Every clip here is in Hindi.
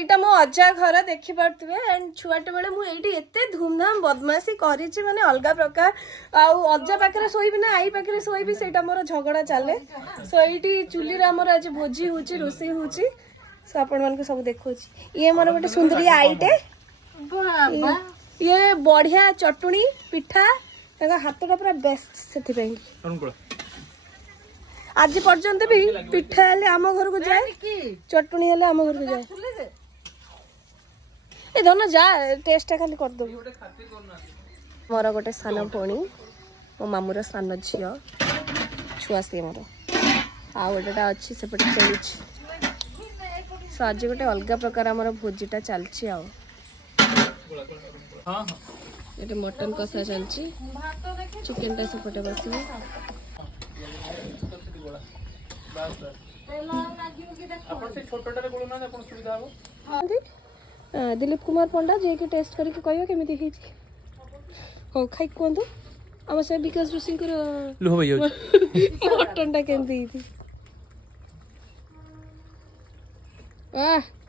एटा मो अजा घर देखि पारथुबे एंड छुआटे बेले मु एठी एते धूमधाम बदमाशी करिछि माने अलगा प्रकार आ अजा पाखरे सोइबि ना आई पाखरे सोइबि सेटा मोर झगड़ा चले सो एठी चुली रे हमर आज भोजी होछि रोसई होछि सो आपण मान को सब देखोछि ये मोर गोटे सुंदरी आईटे बाबा ये बढ़िया चटुनी पिठा एगा हातटा पूरा बेस्ट सेथि पे आज पर्यंत भी पिठा हेले आम घर को जाए चटनी हेले आम घर को जाए ए धन जा टेस्ट खाली कर दो मोर गोटे सान भौणी मो मामूर सान झील छुआ सी मोर आ गोटेटा अच्छी सेपटे खेलुच सो आज गोटे अलग प्रकार आमर भोजीटा चलची आ ये मटन कषा चलची चिकेनटा सेपटे बस दिलीप कुमार पंडा जे के टेस्ट करके कहयो केमिति हिची हो खाइ कोंदो हम से विकास ऋषि को लुह भइयो मटनटा केमिति हिची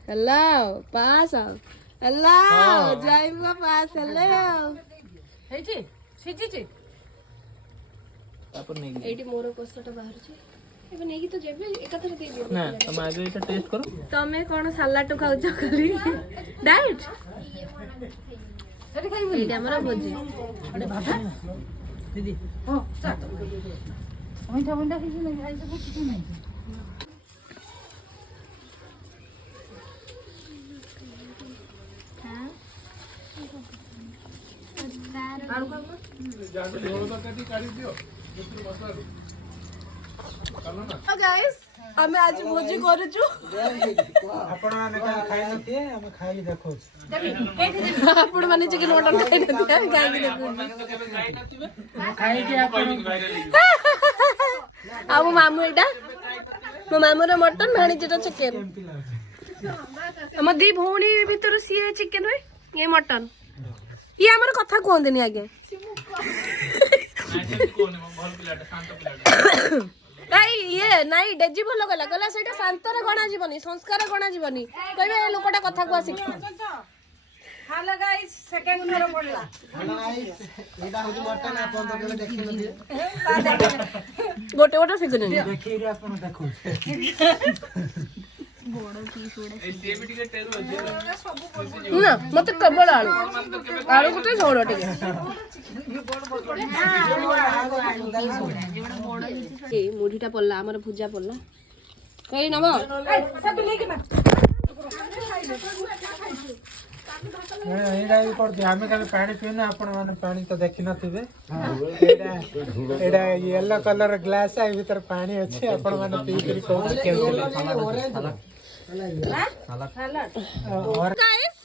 हेलो पास आओ हेलो जाइबा पास हेलो हेची सिची तापर नै एटी मोर कोसटा बाहर छी एबे नेकी तो जेबे एकाथरे दे दियो ना तुम आगे एटा टेस्ट करो तमे कोन सलाड खाउछ खाली डाइट एटी खाइबो एटी हमरा भोजी अरे बाबा दीदी हो चा ओइठा बंडा किछ नै खाइ सब किछ नै हां आरो जान झोल तकती काढी दियो तो गाइस हमें आज भोजी करूछु आपण माने खाइ नथि हम खाइ देखो आपण माने चिकन मटन खाइ नथि हम खाइ देखो खाइ के आपण आ मो मामू एटा मो मामू रे मटन भाणी जेटा चिकन हम दी भौणी भीतर सीए चिकन रे ये मटन ये हमर कथा कोन देनी आगे ये नाई डेजी भल गला गला सेटा शांतर गणा जीवनी संस्कार गणा जीवनी कहबे लोकटा कथा को आसी हालो गाइस सेकंड थरो पडला हालो गाइस एटा होती मटन आपन तो केबे देखि नथि गोटे गोटे फिगुन देखि रे आपन देखो बड़ पीस ओडे ए सेबी टिके टेरू अछि ना मते केवल आलू आलू गोटे झोड़ टिके ए मुढीटा पल्ला हमर भुजा पल्ला कई नम सब लेके ना एडा भी पड़ती हमें कभी पानी पीना आपण माने पानी तो देखि नथिबे एडा येलो कलर ग्लास है भीतर पानी अछि आपण माने पी करी को सलाद और गाइस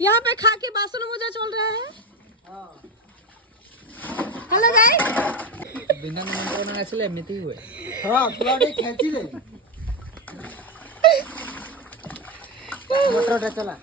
यहां पे खा के बासन मजा चल रहा है हेलो गाइस बिना निमंत्रण आछले एमिति हुए हां तोडे खेची दे मोटर चला